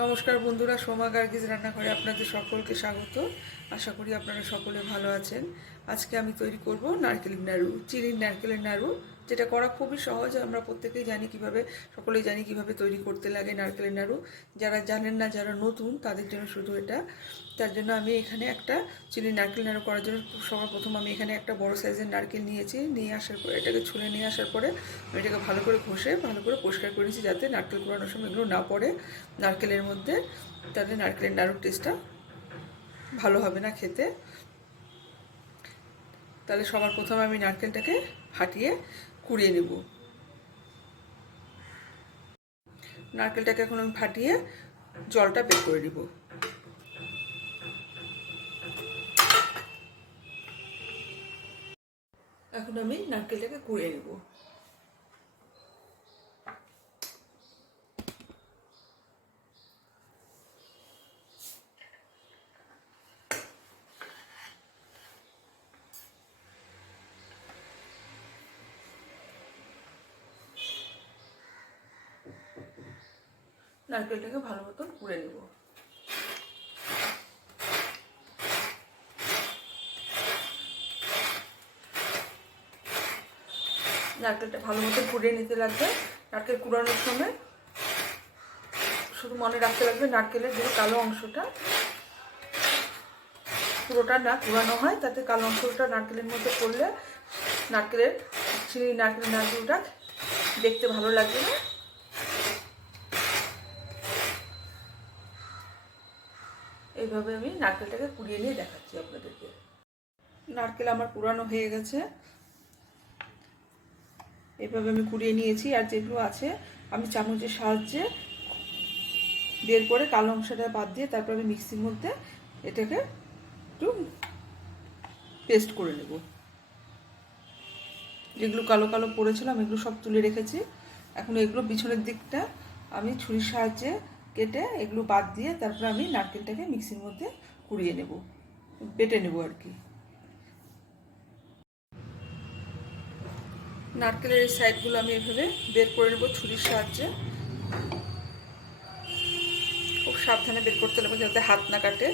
নমস্কার বন্ধুরা, সোমা গার্গিজ রান্নাঘরে আপনাদের সকলকে স্বাগত। আশা করি আপনারা সকলে ভালো আছেন। আজকে আমি তৈরি করব নারকেলের নাড়ু, চিনির নারকেলের নাড়ু, যেটা করা খুবই সহজ। আমরা প্রত্যেকেই জানি কিভাবে, সকলেই জানি কিভাবে তৈরি করতে লাগে নারকেলের নাড়ু। যারা জানেন না, যারা নতুন, তাদের জন্য শুধু এটা। তার জন্য আমি এখানে একটা চিনির নারকেল নাড়ু করার জন্য সবার প্রথম আমি এখানে একটা বড় সাইজের নারকেল নিয়েছি। নিয়ে আসার পরে এটাকে ছুলে নিয়ে আসার পরে আমি এটাকে ভালো করে ঘষে ভালো করে পরিষ্কার করে নিয়েছি, যাতে নারকেল কুড়ানোর সময় এগুলো না পড়ে নারকেলের মধ্যে। তাহলে নারকেলের নাড়ুর টেস্টটা ভালো হবে না খেতে। তাহলে সবার প্রথমে আমি নারকেলটাকে ফাটিয়ে কুড়িয়ে নেব। নারকেলটাকে এখন আমি ফাটিয়ে জলটা বের করে নেব। এখন আমি নারকেলটাকে কুড়িয়ে নেব। নারকেলটাকে ভালো মতন কুড়ে নেব। নারকেলটা ভালো মতো কুড়িয়ে নিতে লাগবে। নারকেল কুড়ানোর সময় শুধু মনে রাখতে লাগবে নারকেলের যে কালো অংশটা পুরোটা না কুড়ানো হয়, তাতে কালো অংশটা নারকেলের মধ্যে পড়লে নারকেলের নাড়ুটা দেখতে ভালো লাগবে না। এইভাবে আমি নারকেলটাকে কুড়িয়ে নিয়ে দেখাচ্ছি আপনাদেরকে। নারকেল আমার কুড়ানো হয়ে গেছে। এইভাবে আমি কুড়িয়ে নিয়েছি। আর যেগুলো আছে আমি চামচের সাহায্যে বের করে কালো অংশটা বাদ দিয়ে তারপর আমি মিক্সির মধ্যে এটাকে একটু পেস্ট করে নেব। যেগুলো কালো কালো পড়েছিলাম এগুলো সব তুলে রেখেছি। এখন এগুলো পিছনের দিকটা আমি ছুরির সাহায্যে কেটে এগুলো বাদ দিয়ে তারপর আমি নারকেলটাকে মিক্সির মধ্যে কুড়িয়ে নেব, বেটে নেব আর কি। নারকেলের এই সাইডগুলো আমি এভাবে বের করে নেব ছুরির সাহায্যে। খুব সাবধানে বের করতে হবে যাতে হাত না কাটে।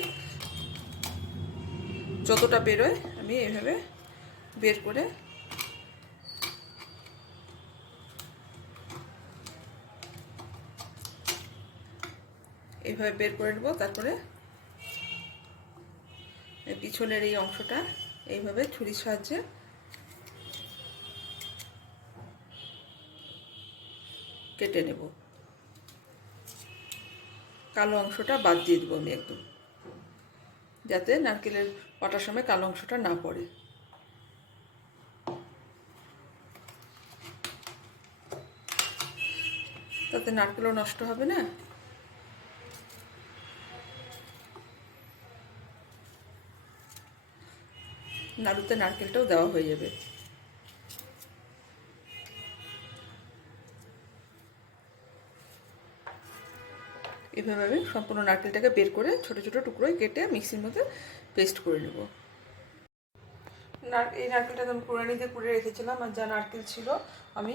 যতটা বেরোয় আমি এভাবে বের করে এইভাবে বের করে নেব। তারপরে পিছনের এই অংশটা এইভাবে ছুরির সাহায্যে কেটে নেব। কালো অংশটা বাদ দিয়ে দেবো আমি একদম, যাতে নারকেলের পাটার সময় কালো অংশটা না পড়ে। তাতে নারকেলও নষ্ট হবে না। নাড়ুতে নারকেলটাও দেওয়া হয়ে যাবে। এভাবে আমি সম্পূর্ণ নারকেলটাকে বের করে ছোট ছোট টুকরোয় কেটে মিক্সির মধ্যে পেস্ট করে নেব। এই নারকেলটা আমি কুড়ানিতে কুড়ে রেখেছিলাম, আর যা নারকেল ছিল আমি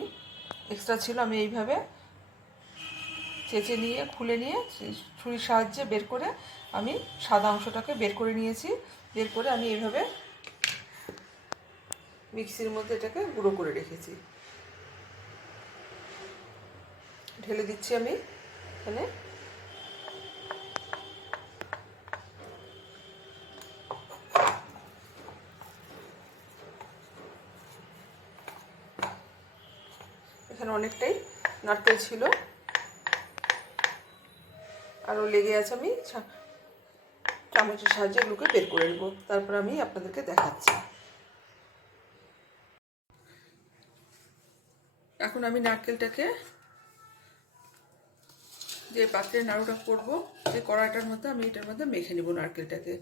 এক্সট্রা ছিল আমি এইভাবে চেঁচে নিয়ে খুলে নিয়ে ছুরির সাহায্যে বের করে আমি সাদা অংশটাকে বের করে নিয়েছি। বের করে আমি এইভাবে মিক্সির মধ্যে এটাকে গুঁড়ো করে রেখেছি। ঢেলে দিচ্ছি আমি এখানে। এখানে অনেকটাই নারকেল ছিল, আরও লেগে আছে। আমি চামচের সাহায্যে এগুলোকে বের করে নেব, তারপর আমি আপনাদেরকে দেখাচ্ছি। এখন আমি নারকেলটাকে যে পাত্রে নাড়ুটা করব, যে কড়াইটার মধ্যে আমি এটার মধ্যে মেখে নেব নারকেলটাকে।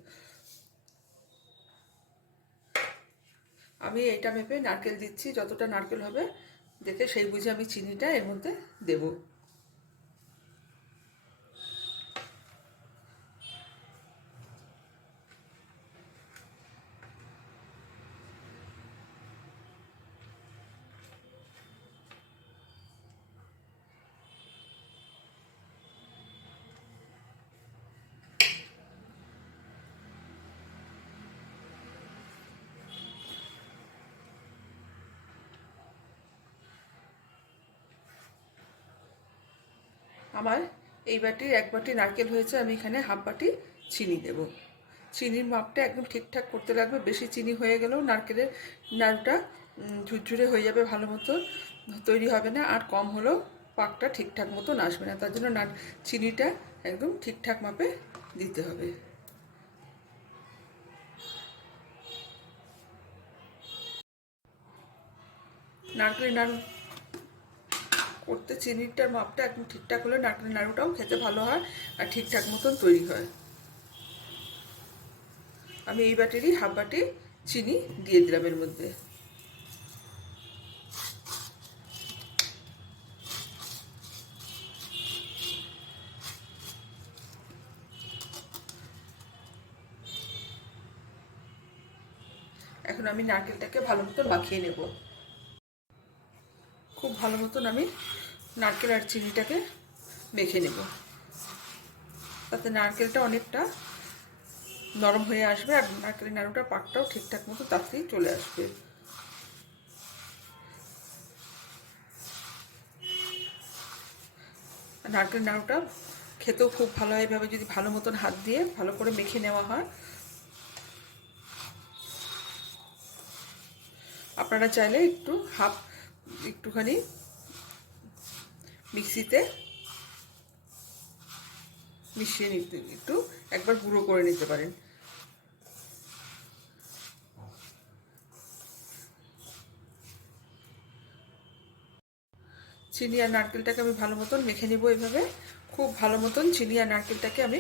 আমি এইটা মেপে নারকেল দিচ্ছি, যতটা নারকেল হবে দেখে সেই বুঝে আমি চিনিটা এর মধ্যে দেব। আমার এই বাটির 1 বাটি নারকেল হয়েছে, আমি এখানে হাফ বাটি চিনি দেব। চিনির মাপটা একদম ঠিকঠাক করতে লাগবে, বেশি চিনি হয়ে গেলেও নারকেলের নাড়ুটা ঝুরঝুরে হয়ে যাবে, ভালো মতো তৈরি হবে না, আর কম হলেও পাকটা ঠিকঠাক মতন আসবে না। তার জন্য চিনিটা একদম ঠিকঠাক মাপে দিতে হবে। নারকেলের নাড়ু করতে চিনিটার মাপটা একদম ঠিকঠাক হলে নারকেলের নাড়ুটাও খেতে ভালো হয় আর ঠিকঠাক মতন তৈরি হয়। আমি এই বাটিরই হাফ বাটি চিনি দিয়ে দিলাম এর মধ্যে। এখন আমি নারকেলটাকে ভালো মতন মাখিয়ে নেব। খুব ভালো মতন আমি নারকেল আর চিনিটাকে মেখে নেব, তাতে নারকেলটা অনেকটা নরম হয়ে আসবে আর নারকেলের নাড়ুটার পাকটাও ঠিকঠাক মতো তাড়াতাড়ি চলে আসবে। নারকেলের নাড়ুটা খেতেও খুব ভালো হয় এভাবে যদি ভালো মতন হাত দিয়ে ভালো করে মেখে নেওয়া হয়। আপনারা চাইলে একটুখানি মিক্সিতে মিশিয়ে নিতে একবার গুঁড়ো করে নিতে পারেন। চিনি আর নারকেলটাকে আমি ভালো মতন মেখে নেব, এভাবে খুব ভালো মতন চিনি আর নারকেলটাকে আমি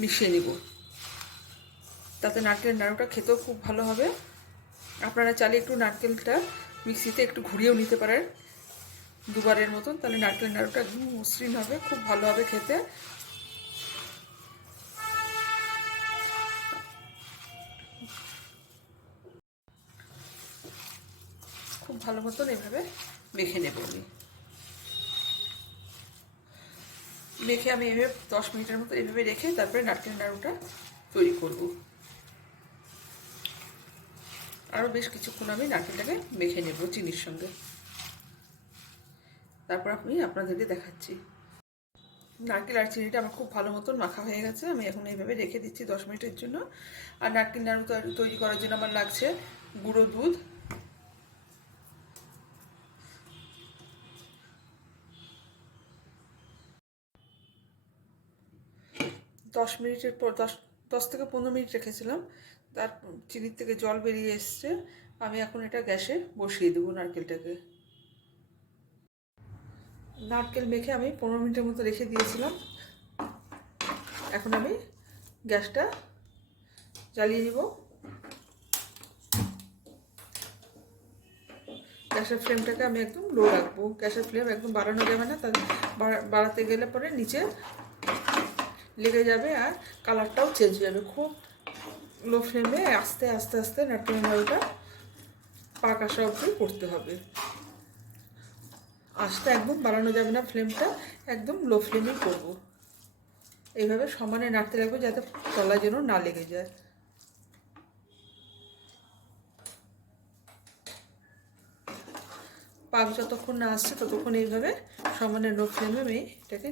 মিশিয়ে নেব, তাতে নারকেলের নাড়ুটা খেতেও খুব ভালো হবে। আপনারা চাইলে একটু নারকেলটা মিক্সিতে একটু ঘুরিয়েও নিতে পারেন দুবারের মতন, তাহলে নারকেলের নাড়ুটা একদম মসৃণ হবে, খুব ভালো হবে খেতে। খুব ভালো মতন এভাবে মেখে নেব। মেখে আমি এভাবে 10 মিনিটের মতো এভাবে রেখে তারপরে নারকেলের নাড়ুটা তৈরি করব। আরও বেশ কিছুক্ষণ আমি নারকেলটাকে মেখে নেব চিনির সঙ্গে, তারপর আমি আপনাদেরকে দেখাচ্ছি। নারকেল আর চিনিটা আমার খুব ভালো মতন মাখা হয়ে গেছে, আমি এখন এইভাবে রেখে দিচ্ছি 10 মিনিটের জন্য। আর নারকেল নাড়ু তৈরি করার জন্য আমার লাগছে গুঁড়ো দুধ, 10 মিনিটের পর 10 থেকে 15 মিনিট রেখেছিলাম, তার চিনির থেকে জল বেরিয়ে এসছে। আমি এখন এটা গ্যাসে বসিয়ে দেবো নারকেলটাকে। নারকেল মেখে আমি 15 মিনিটের মতো রেখে দিয়েছিলাম। এখন আমি গ্যাসটা জ্বালিয়ে নিব। গ্যাসের ফ্লেমটাকে আমি একদম লো রাখবো, গ্যাসের ফ্লেম একদম বাড়ানো যাবে না, তাহলে বাড়াতে গেলে পরে নিচে লেগে যাবে আর কালারটাও চেঞ্জ হয়ে যাবে। খুব লো ফ্লেমে আস্তে আস্তে আস্তে নারকেলের নাড়ুটা পাক আসা অবধি করতে হবে। আঁচটা একদম বাড়ানো যাবে না, ফ্লেমটা একদম লো ফ্লেমেই করব। এইভাবে সমানে নাড়তে লাগবে যাতে তলায় যেন না লেগে যায়। পাক যতক্ষণ না আসছে ততক্ষণ এইভাবে সমানে লো ফ্লেমে আমি এটাকে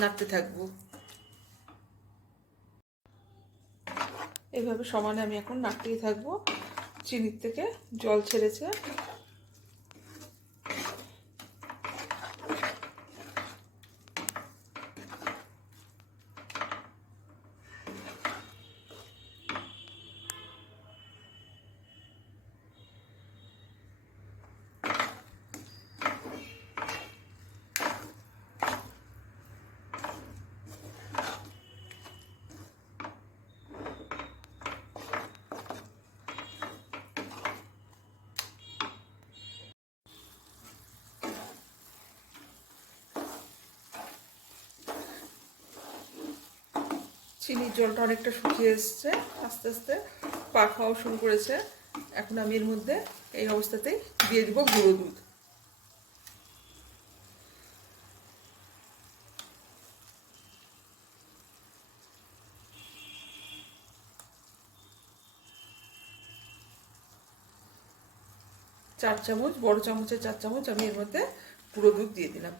নাড়তে থাকবো। এইভাবে সমানে আমি এখন নাড়তেই থাকবো। চিনির থেকে জল ছেড়েছে, চিনির জলটা অনেকটা শুকিয়ে এসছে, আস্তে আস্তে পাক হওয়া শুরু করেছে। এখন আমি এর মধ্যে এই অবস্থাতেই দিয়ে দিব গুঁড়ো দুধ। চার চামচ, বড় চামচের 4 চামচ আমি এর মধ্যে গুঁড়ো দুধ দিয়ে দিলাম।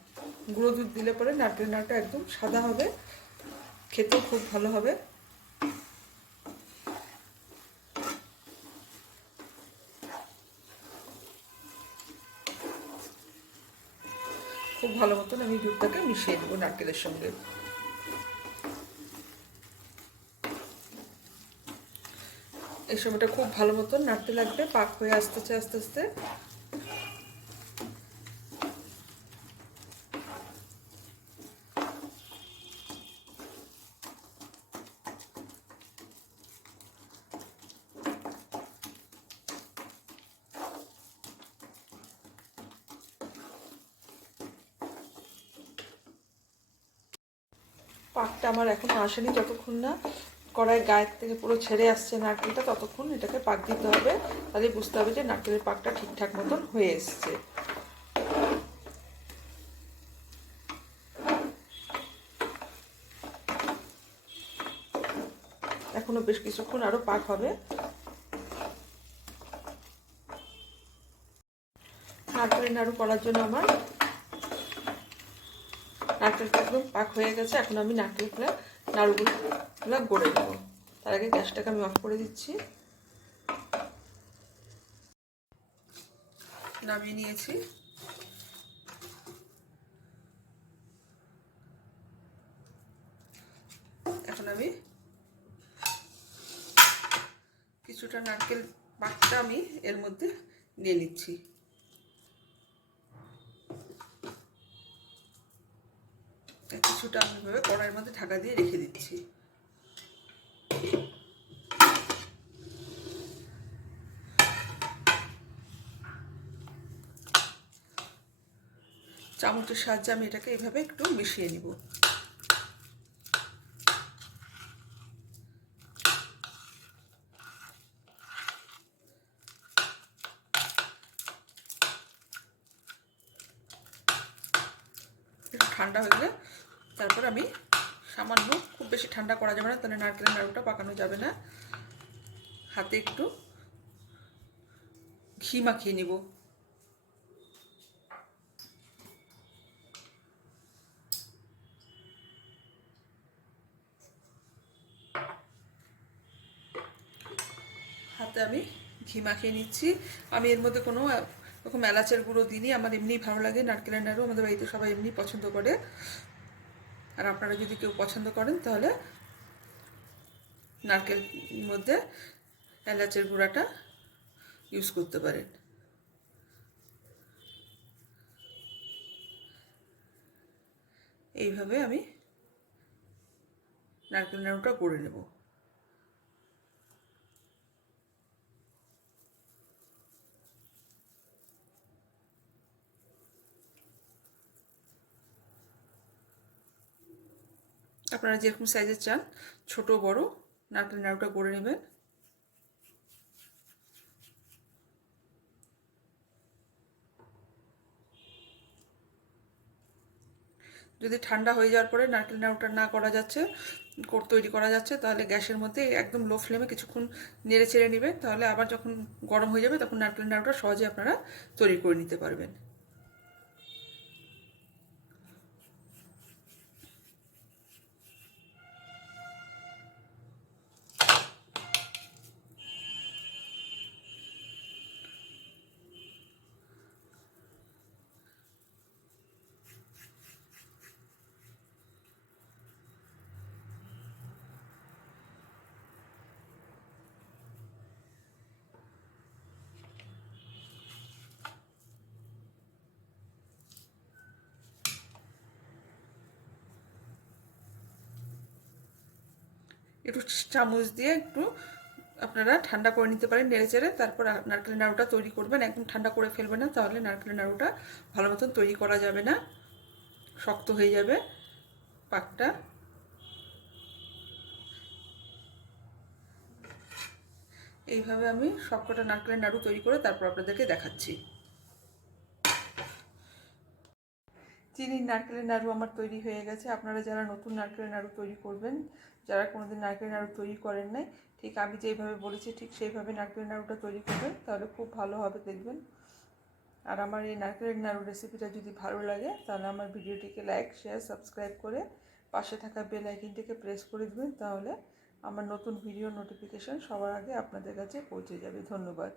গুঁড়ো দুধ দিলে পরে নারকেলের নাড়ুটা একদম সাদা হবে, খেতেও খুব ভালো হবে। খুব ভালো মতন আমি দুধটাকে মিশিয়ে দেবো নারকেলের সঙ্গে। এই সময়টা খুব ভালো মতন নাড়তে লাগবে, পাক হয়ে আসতেছে আস্তে আস্তে। পাকটা আমার এখনো আসেনি, যতক্ষণ না কড়াই গায়ের থেকে পুরো ছেড়ে আসছে নারকেলটা ততক্ষণ এটাকে পাক দিতে হবে। তাহলে বুঝতে হবে যে নারকেলের পাকটা ঠিকঠাক মতন হয়ে এসছে। এখনো বেশ কিছুক্ষণ আরো পাক হবে। নারকেলের নাড়ু করার জন্য আমার নারকেলটা একদম পাক হয়ে গেছে। এখন আমি নারকেলগুলো নাড়ুগুলো গড়ে নেবো। তার আগে গ্যাসটাকে আমি অফ করে দিচ্ছি। নামিয়ে নিয়েছি। এখন আমি কিছুটা নারকেল পাকটা আমি এর মধ্যে নিয়ে নিচ্ছি। কিছুটা আমি এভাবে কড়াইয়ের মধ্যে ঢাকা দিয়ে রেখে দিচ্ছি। চামচের সাহায্যে আমি এটাকে এইভাবে একটু মিশিয়ে নিব। একটু ঠান্ডা হয়ে গেলে তারপর আমি সামান্য, খুব বেশি ঠান্ডা করা যাবে না, তাহলে নারকেলের নাড়ুটা পাকানো যাবে না। হাতে একটু ঘি মাখিয়ে নিব। হাতে আমি ঘি মাখিয়ে নিচ্ছি। আমি এর মধ্যে কোনো রকম এলাচের গুঁড়ো দিইনি, আমার এমনিই ভালো লাগে। নারকেলের নাড়ু আমাদের বাড়িতে সবাই এমনি পছন্দ করে, আর আপনারা যদি কেউ পছন্দ করেন তাহলে নারকেল মধ্যে এলাচের গুঁড়াটা ইউজ করতে পারেন। এইভাবে আমি নারকেল নাড়ুটা করে নেব। আপনারা যেরকম সাইজের চান, ছোট বড়, নারকেল নাড়ুটা করে নেবেন। যদি ঠান্ডা হয়ে যাওয়ার পরে নারকেল নাড়ুটা না করা যাচ্ছে, তৈরি করা যাচ্ছে, তাহলে গ্যাসের মধ্যে একদম লো ফ্লেমে কিছুক্ষণ নেড়ে চেড়ে নেবেন। তাহলে আবার যখন গরম হয়ে যাবে তখন নারকেল নাড়ুটা সহজে আপনারা তৈরি করে নিতে পারবেন। একটু চামচ দিয়ে একটু আপনারা ঠান্ডা করে নিতে পারেন নেড়ে চেড়ে। তারপর নারকেলের নাড়ুটা তৈরি করবেন। একদম ঠান্ডা করে ফেলবেন না, তাহলে নারকেলের নাড়ুটা ভালো মতন তৈরি করা যাবে না, শক্ত হয়ে যাবে পাকটা। এইভাবে আমি সবকটা নারকেলের নাড়ু তৈরি করে তারপর আপনাদেরকে দেখাচ্ছি। চিনির নারকেলের নাড়ু আমার তৈরি হয়ে গেছে। আপনারা যারা নতুন নারকেলের নাড়ু তৈরি করবেন, যারা কোনোদিন নারকেলের নাড়ু তৈরি করেন নাই, ঠিক আমি যেইভাবে বলেছি ঠিক সেইভাবে নারকেলের নাড়ুটা তৈরি করবেন, তাহলে খুব ভালো হবে, দেখবেন। আর আমার এই নারকেলের নাড়ু রেসিপিটা যদি ভালো লাগে তাহলে আমার ভিডিওটিকে লাইক শেয়ার সাবস্ক্রাইব করে পাশে থাকা বেল আইকনটিকে প্রেস করে দেবেন, তাহলে আমার নতুন ভিডিও নোটিফিকেশান সবার আগে আপনাদের কাছে পৌঁছে যাবে। ধন্যবাদ।